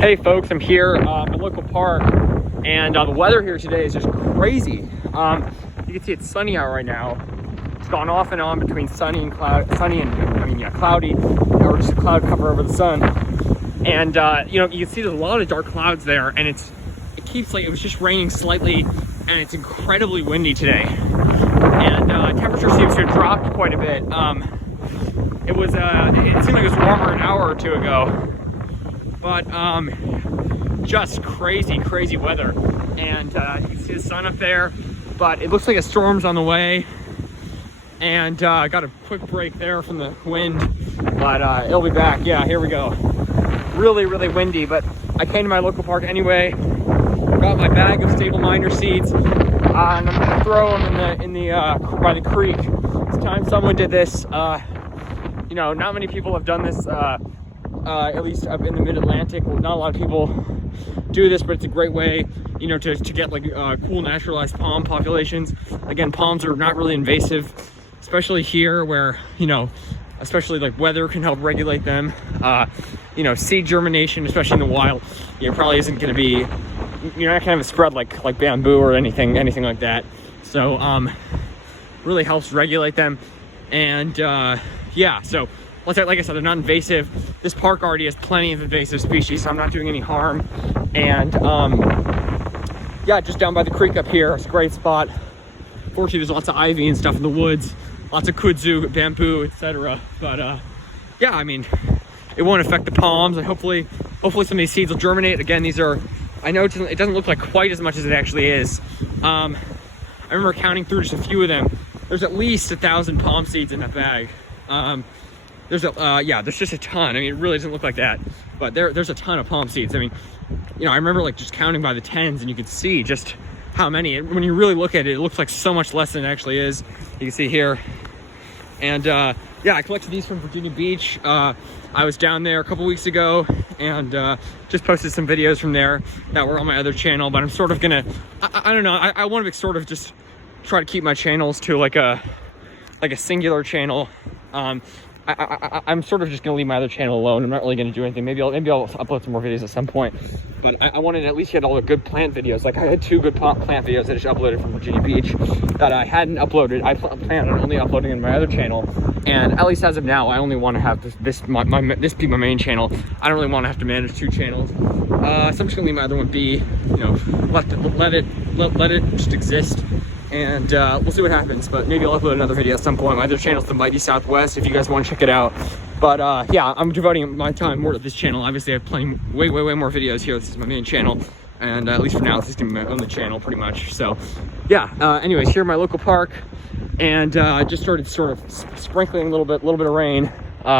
Hey folks, I'm here at a local park, and the weather here today is just crazy. You can see it's sunny out right now. It's gone off and on between sunny and cloudy, or just a cloud cover over the sun. And you can see there's a lot of dark clouds there, and it keeps it was just raining slightly, and it's incredibly windy today. And temperature seems to have dropped quite a bit. It seemed like it was warmer an hour or two ago. But just crazy weather, and you can see the sun up there, but it looks like a storm's on the way, and got a quick break there from the wind, but it'll be back. Yeah, here we go. Really windy, but I came to my local park anyway, got my bag of stable minder seeds, and I'm gonna throw them by the creek. It's time someone did this. Not many people have done this, at least up in the mid-Atlantic. Not a lot of people do this, but it's a great way, to get cool naturalized palm populations. Again, palms are not really invasive, especially here where, especially weather can help regulate them. Seed germination, especially in the wild, probably isn't going to be, you're not going to have a spread like bamboo or anything like that. So, really helps regulate them. And, yeah, so like I said, they're not invasive. This park already has plenty of invasive species, so I'm not doing any harm. And yeah, just down by the creek up here, it's a great spot. Fortunately, there's lots of ivy and stuff in the woods, lots of kudzu, bamboo, etc. But yeah, I mean, it won't affect the palms, and hopefully some of these seeds will germinate. Again, these are, I know it doesn't look like quite as much as it actually is. I remember counting through just a few of them. There's at least 1,000 palm seeds in that bag. There's just a ton. I mean, it really doesn't look like that, but there's a ton of palm seeds. I mean, I remember just counting by the tens, and you could see just how many. And when you really look at it, it looks like so much less than it actually is. You can see here. And yeah, I collected these from Virginia Beach. I was down there a couple weeks ago, and just posted some videos from there that were on my other channel. But I'm sort of gonna, I don't know. I want to sort of just try to keep my channels to like a singular channel. I'm sort of just gonna leave my other channel alone. I'm not really gonna do anything. Maybe I'll upload some more videos at some point. But I wanted to at least get all the good plant videos. I had 2 good plant videos that I just uploaded from Virginia Beach that I hadn't uploaded. I planned on only uploading in my other channel, and at least as of now, I only want to have this be my main channel. I don't really want to have to manage 2 channels. So I'm just gonna leave my other one be. Let it just exist. And we'll see what happens, but maybe I'll upload another video at some point. My other channel is the Mighty Southwest, if you guys want to check it out. But yeah, I'm devoting my time more to this channel. Obviously, I have plenty, way more videos here. This is my main channel, and at least for now, this is gonna be my only channel, pretty much. So, yeah. Anyways, here in my local park, and just started sort of sprinkling a little bit of rain. You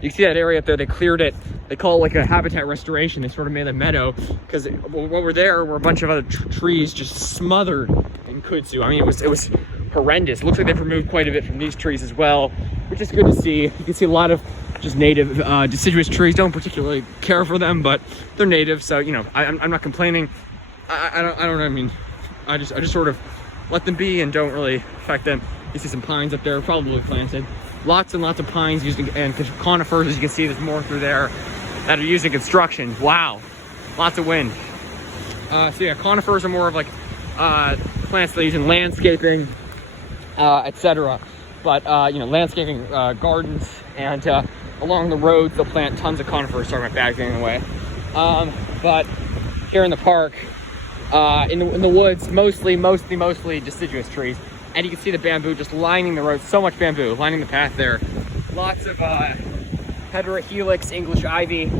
can see that area up there. They cleared it. They call it a habitat restoration. They sort of made a meadow, because when we're there were a bunch of other trees just smothered in kudzu. I mean, it was horrendous. It looks like they've removed quite a bit from these trees as well, which is good to see. You can see a lot of just native deciduous trees. Don't particularly care for them, but they're native, so I'm not complaining. I don't know. I mean, I just sort of let them be and don't really affect them. You see some pines up there, probably planted. Lots and lots of pines and conifers. As you can see, there's more through there that are used in construction. Wow, lots of wind. So yeah, conifers are more of plants they use in landscaping, etc. But landscaping gardens, and along the roads they'll plant tons of conifers. Sorry, my bag's getting away. But here in the park, in the woods, mostly deciduous trees. And you can see the bamboo just lining the road. So much bamboo lining the path there. Lots of heterohelix English ivy.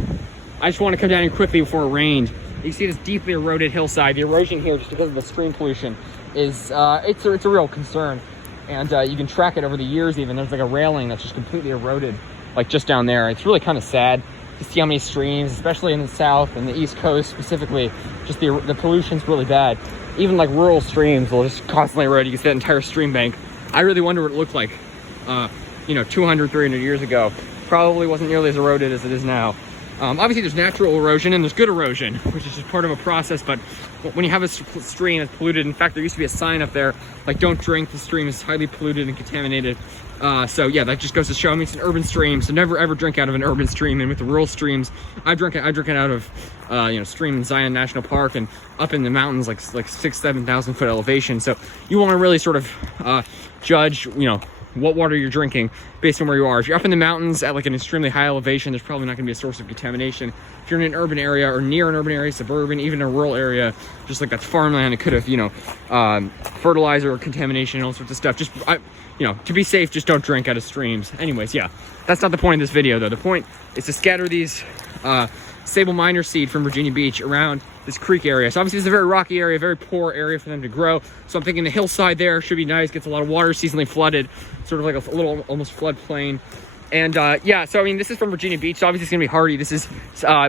I just want to come down here quickly before it rained. You see this deeply eroded hillside. The erosion here, just because of the stream pollution, is it's a real concern. And you can track it over the years even. There's a railing that's just completely eroded, just down there. It's really kind of sad to see how many streams, especially in the south and the east coast specifically, just the pollution's really bad. Even rural streams will just constantly erode. You can see that entire stream bank. I really wonder what it looked like 200, 300 years ago. Probably wasn't nearly as eroded as it is now. Obviously there's natural erosion and there's good erosion, which is just part of a process, but when you have a stream that's polluted, in fact, there used to be a sign up there, like, don't drink, the stream is highly polluted and contaminated. So yeah, that just goes to show, I mean, it's an urban stream, so never ever drink out of an urban stream. And with the rural streams, I drink it out of, you know, stream in Zion National Park and up in the mountains, like 6,000-7,000 foot elevation. So you want to really sort of judge, you know, what water you're drinking based on where you are. If you're up in the mountains at like an extremely high elevation, there's probably not going to be a source of contamination. If you're in an urban area or near an urban area, suburban, even a rural area, just like that's farmland, it could have, you know, fertilizer or contamination and all sorts of stuff. Just, you know, to be safe, just don't drink out of streams. Anyways, yeah, that's not the point of this video though. The point is to scatter these Sabal minor seed from Virginia Beach around this creek area. So obviously it's a very rocky area, very poor area for them to grow. So I'm thinking the hillside there should be nice, gets a lot of water, seasonally flooded, sort of like a little almost floodplain. And yeah, so I mean, this is from Virginia Beach, so obviously it's gonna be hardy. This is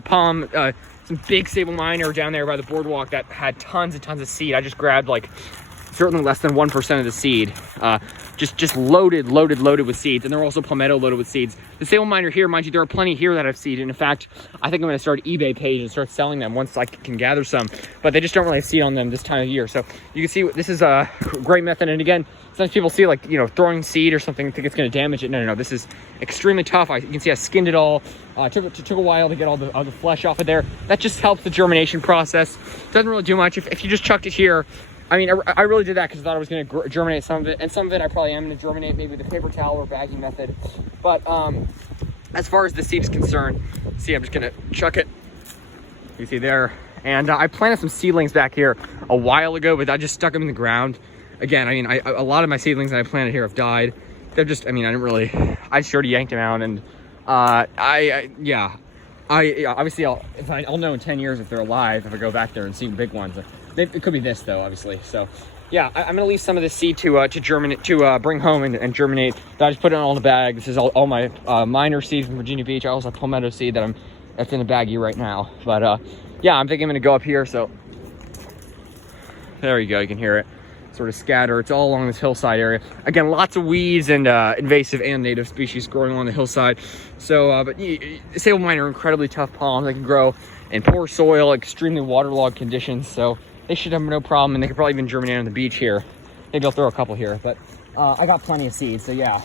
palm, some big Sabal minor down there by the boardwalk that had tons and tons of seed. I just grabbed like certainly less than 1% of the seed, just loaded with seeds. And they're also palmetto loaded with seeds. The Sabal minor here, mind you, there are plenty here that have seed. And in fact, I think I'm gonna start an eBay page and start selling them once I can gather some, but they just don't really have seed on them this time of year. So you can see this is a great method. And again, sometimes people see like, you know, throwing seed or something, think it's gonna damage it. No, this is extremely tough. You can see I skinned it all. It took a while to get all the flesh off of there. That just helps the germination process. Doesn't really do much. If you just chucked it here, I mean, I really did that because I thought I was going to germinate some of it, and some of it I probably am going to germinate, maybe the paper towel or bagging method. But as far as the seed is concerned, see, I'm just going to chuck it. You see there, and I planted some seedlings back here a while ago, but I just stuck them in the ground. Again, I mean, a lot of my seedlings that I planted here have died. They're just, I mean, I just sort of yanked them out, and yeah, obviously I'll know in 10 years if they're alive if I go back there and see big ones. It could be this though, obviously. So yeah, I'm gonna leave some of this seed to germinate, to bring home and germinate. I just put it all in a bag. This is all my minor seed from Virginia Beach. I also have palmetto seed that's in a baggie right now. But yeah, I'm thinking I'm gonna go up here. So there you go. You can hear it sort of scatter. It's all along this hillside area. Again, lots of weeds and invasive and native species growing along the hillside. So, but Sabal minor are incredibly tough palms. They can grow in poor soil, extremely waterlogged conditions. So they should have no problem, and they could probably even germinate on the beach here. Maybe I'll throw a couple here, but I got plenty of seeds, so yeah.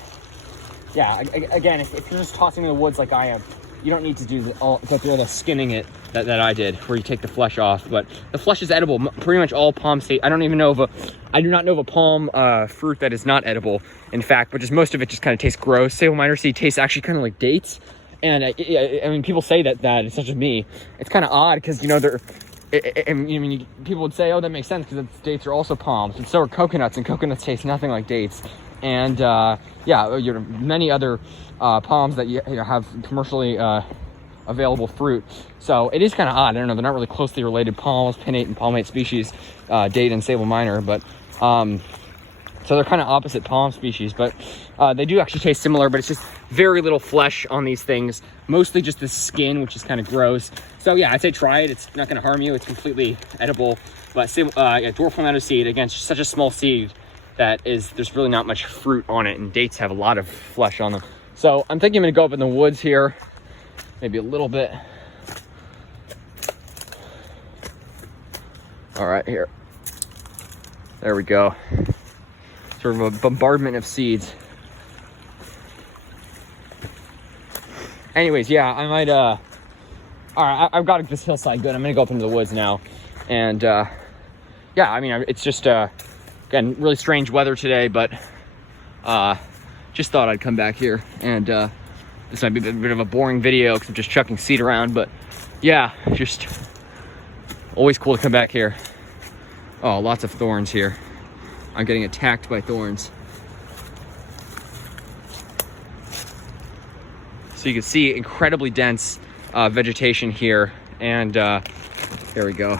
Yeah, again, if you're just tossing in the woods like I am, you don't need to go through the skinning it that I did, where you take the flesh off. But the flesh is edible. Pretty much all palm seed. I do not know of a palm fruit that is not edible, in fact, but just most of it just kind of tastes gross. Sabal minor seed tastes actually kind of like dates. And I mean, people say that it's not just me. It's kind of odd because, you know, people would say, oh, that makes sense because dates are also palms, and so are coconuts, and coconuts taste nothing like dates. And yeah, you know, many other palms that you know, have commercially available fruit. So it is kind of odd. I don't know, they're not really closely related, palms, pinnate and palmate species, date and Sabal minor, but so they're kind of opposite palm species, but they do actually taste similar, but it's just very little flesh on these things, mostly just the skin, which is kind of gross. So yeah, I'd say try it. It's not going to harm you. It's completely edible. But yeah, dwarf palmetto seed, again, it's such a small seed that there's really not much fruit on it, and dates have a lot of flesh on them. So I'm thinking I'm going to go up in the woods here, maybe a little bit. All right, here. There we go. Sort of a bombardment of seeds. Anyways, yeah, I might, all right, I've got this hillside good. I'm gonna go up into the woods now. And yeah, I mean, it's just, again, really strange weather today, but just thought I'd come back here. And this might be a bit of a boring video because I'm just chucking seed around, but yeah, just always cool to come back here. Oh, lots of thorns here. I'm getting attacked by thorns. So you can see incredibly dense vegetation here. And there we go.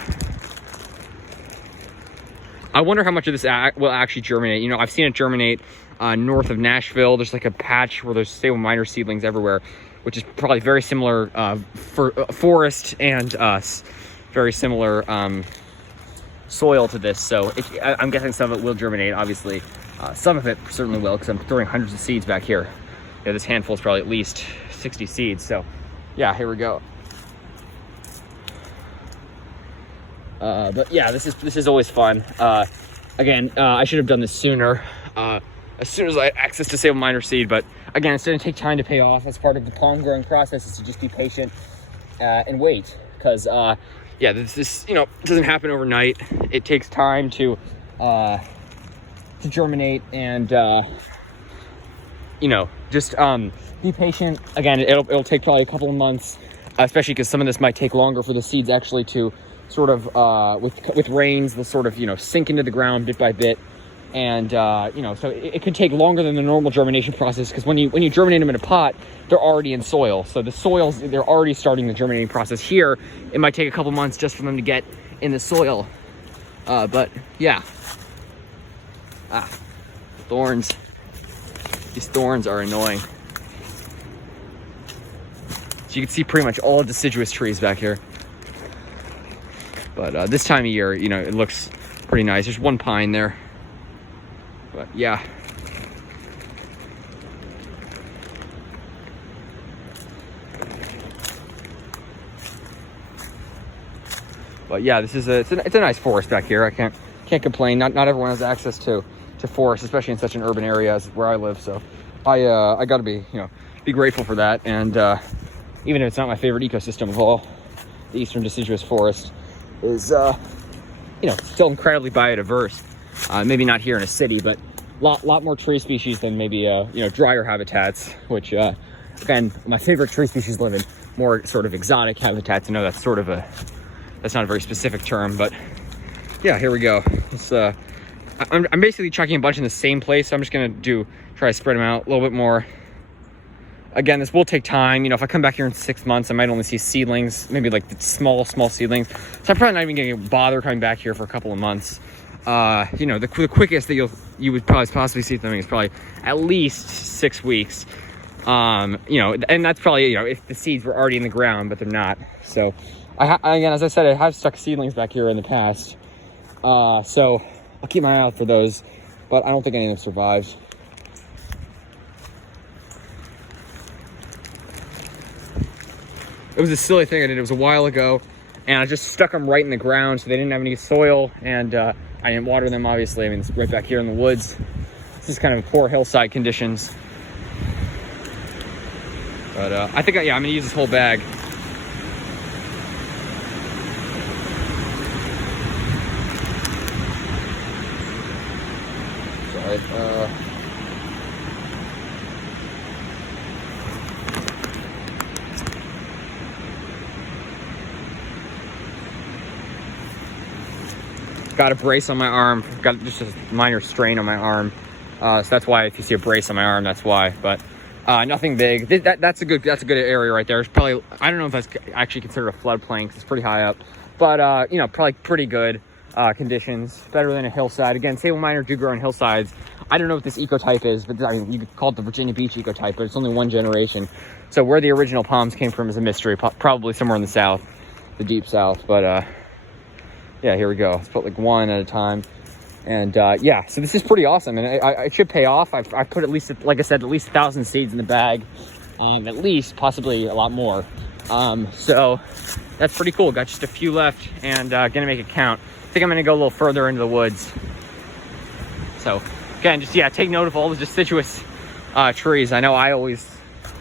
I wonder how much of this will actually germinate. You know, I've seen it germinate north of Nashville. There's like a patch where there's Sabal minor seedlings everywhere, which is probably very similar forest and very similar soil to this. So I'm guessing some of it will germinate, obviously. Some of it certainly will, because I'm throwing hundreds of seeds back here. Yeah, this handful is probably at least 60 seeds. So yeah, here we go. But yeah, this is always fun. Again, I should have done this sooner, as soon as I had access to Sabal minor seed. But again, it's going to take time to pay off. As part of the palm growing process is to just be patient and wait, because yeah, this you know, doesn't happen overnight. It takes time to germinate, and you know, just be patient. Again, it'll take probably a couple of months, especially because some of this might take longer for the seeds actually to sort of with rains, they'll sort of, you know, sink into the ground bit by bit. And you know, so it could take longer than the normal germination process, because when you germinate them in a pot, they're already in soil. So the soils, they're already starting the germinating process. Here, it might take a couple months just for them to get in the soil. But yeah, thorns. These thorns are annoying. So you can see pretty much all deciduous trees back here. But this time of year, you know, it looks pretty nice. There's one pine there. But yeah. But yeah, this is it's a nice forest back here. I can't complain. Not everyone has access to forest, especially in such an urban area as where I live. So I got to be, you know, be grateful for that. And even if it's not my favorite ecosystem of all, the eastern deciduous forest is you know, still incredibly biodiverse. Maybe not here in a city, but lot more tree species than maybe you know, drier habitats, which again, my favorite tree species live in more sort of exotic habitats. I know that's sort of that's not a very specific term, but yeah, here we go. It's I'm basically chucking a bunch in the same place, so I'm just gonna try to spread them out a little bit more. Again, this will take time. You know, if I come back here in 6 months, I might only see seedlings, maybe like the small seedlings. So I'm probably not even gonna bother coming back here for a couple of months. You know, the quickest that you would probably possibly see something is probably at least 6 weeks. You know, and that's probably, you know, if the seeds were already in the ground, but they're not. So again, as I said, I have stuck seedlings back here in the past. So I'll keep my eye out for those, but I don't think any of them survived. It was a silly thing I did. It was a while ago, and I just stuck them right in the ground, so they didn't have any soil, and I didn't water them, obviously. I mean, it's right back here in the woods. This is kind of poor hillside conditions. But I think, yeah, I'm gonna use this whole bag. Sorry. Got a brace on my arm. Got just a minor strain on my arm, so that's why if you see a brace on my arm, that's why. But nothing big. That's a good area right there. It's probably, I don't know if that's actually considered a floodplain because it's pretty high up, but you know, probably pretty good conditions. Better than a hillside. Again, Sabal minor do grow on hillsides. I don't know what this ecotype is, but I mean, you could call it the Virginia Beach ecotype, but it's only one generation. So where the original palms came from is a mystery. Probably somewhere in the south, the deep south. But yeah, here we go. Let's put like one at a time. And yeah, so this is pretty awesome, and it should pay off. I've put at least, like I said, at least 1,000 seeds in the bag, at least, possibly a lot more. So that's pretty cool. Got just a few left, and gonna make it count. I think I'm gonna go a little further into the woods. So again, just yeah, take note of all the deciduous trees. I know I always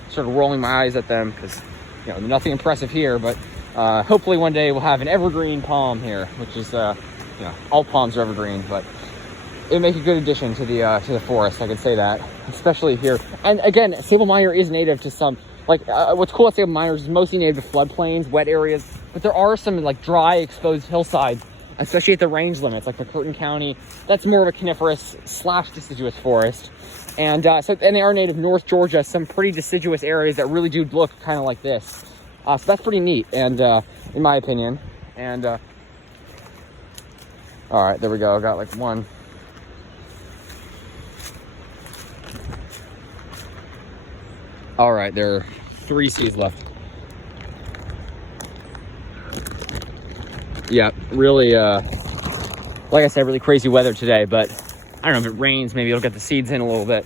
sort of rolling my eyes at them because, you know, nothing impressive here, but hopefully one day we'll have an evergreen palm here, which is you know, all palms are evergreen, but it would make a good addition to the forest. I could say that, especially here. And again, Sabal minor is native to some, like what's cool about Sabal minor is mostly native to floodplains, wet areas, but there are some like dry, exposed hillsides, especially at the range limits, like Montgomery County. That's more of a coniferous / deciduous forest, and so they are native North Georgia, some pretty deciduous areas that really do look kind of like this. So that's pretty neat, and in my opinion. And all right, there we go. I got like one. All right, there are 3 seeds left. Yeah, really, like I said, really crazy weather today, but I don't know if it rains, maybe it'll get the seeds in a little bit,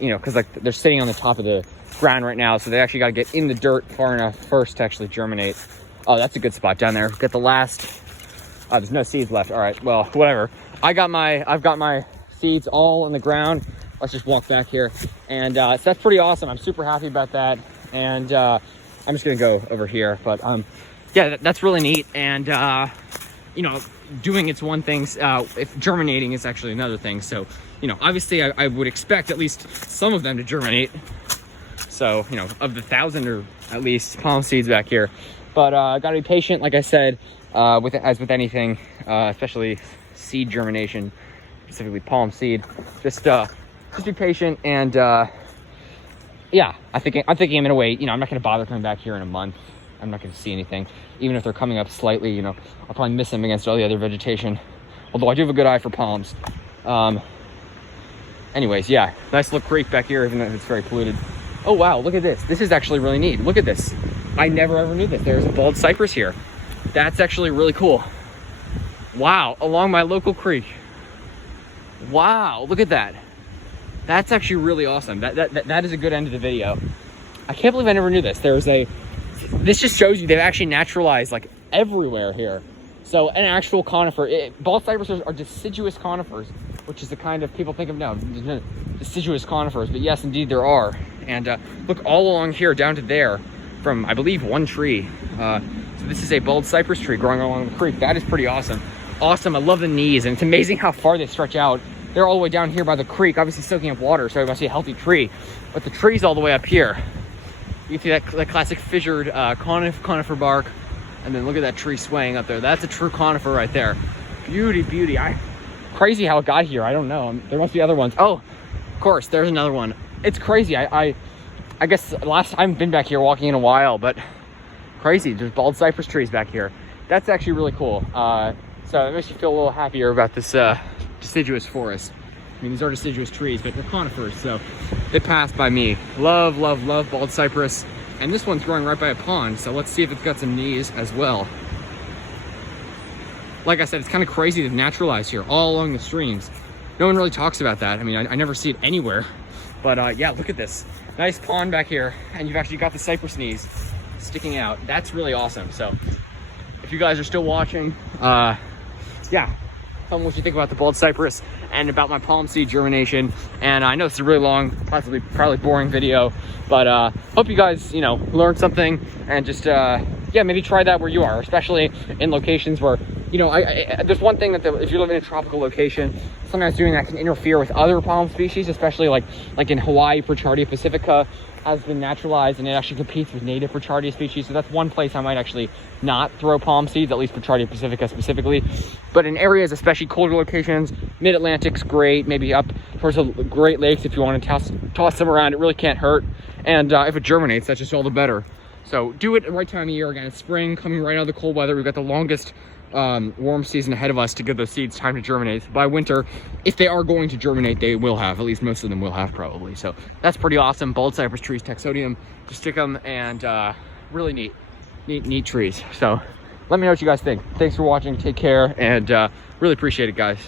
you know, because like they're sitting on the top of the ground right now, so they actually got to get in the dirt far enough first to actually germinate. Oh, that's a good spot down there. Get the last There's no seeds left. All right, well, whatever. I've got my seeds all in the ground. Let's just walk back here. And so that's pretty awesome. I'm super happy about that. And I'm just gonna go over here. But yeah, that's really neat. And you know, doing it's one thing, if germinating is actually another thing. So, you know, obviously I would expect at least some of them to germinate. So, you know, of the 1,000 or at least palm seeds back here. But gotta be patient, like I said, as with anything, especially seed germination, specifically palm seed. Just be patient. And yeah, I think I'm gonna wait. You know, I'm not gonna bother coming back here in a month. I'm not gonna see anything. Even if they're coming up slightly, you know, I'll probably miss them against all the other vegetation. Although I do have a good eye for palms. Anyways, yeah, nice little creek back here, even though it's very polluted. Oh wow, look at this. This is actually really neat. Look at this. I never ever knew this. There's a bald cypress here. That's actually really cool. Wow, along my local creek. Wow, look at that. That's actually really awesome. That is a good end of the video. I can't believe I never knew this. This just shows you they've actually naturalized like everywhere here. So an actual conifer, bald cypresses are deciduous conifers, which is the kind of people think of now, deciduous conifers, but yes, indeed there are. And look all along here down to there from, I believe, one tree. So this is a bald cypress tree growing along the creek. That is pretty awesome. Awesome, I love the knees, and it's amazing how far they stretch out. They're all the way down here by the creek, obviously soaking up water, so it must be a healthy tree. But the tree's all the way up here. You can see that classic fissured conifer bark, and then look at that tree swaying up there. That's a true conifer right there. Beauty, beauty. Crazy how it got here. I don't know. There must be other ones. Oh, of course, there's another one. It's crazy. I guess last time I've been back here walking in a while, but crazy. There's bald cypress trees back here. That's actually really cool. So it makes you feel a little happier about this deciduous forest. I mean, these are deciduous trees, but they're conifers, so they passed by me. Love, love, love bald cypress. And this one's growing right by a pond, so let's see if it's got some knees as well. Like I said, it's kind of crazy to naturalize here, all along the streams. No one really talks about that. I mean, I never see it anywhere. But yeah, look at this. Nice pond back here, and you've actually got the cypress knees sticking out. That's really awesome. So if you guys are still watching, yeah, tell me what you think about the bald cypress and about my palm seed germination. And I know it's a really long, probably boring video, but hope you guys, you know, learned something, and just yeah, maybe try that where you are, especially in locations where, you know, there's one thing that if you live in a tropical location, sometimes doing that can interfere with other palm species, especially like in Hawaii, Prochardia pacifica has been naturalized, and it actually competes with native Prochardia species. So that's one place I might actually not throw palm seeds, at least Prochardia pacifica specifically. But in areas, especially colder locations, mid-Atlantic's great, maybe up towards the Great Lakes, if you want to toss them around, it really can't hurt. And if it germinates, that's just all the better. So do it at the right time of year. Again, it's spring, coming right out of the cold weather. We've got the longest warm season ahead of us to give those seeds time to germinate. By winter, if they are going to germinate, they will have, at least most of them will have probably. So that's pretty awesome. Bald cypress trees, Taxodium, distichum, and really neat trees. So let me know what you guys think. Thanks for watching, take care, and really appreciate it, guys.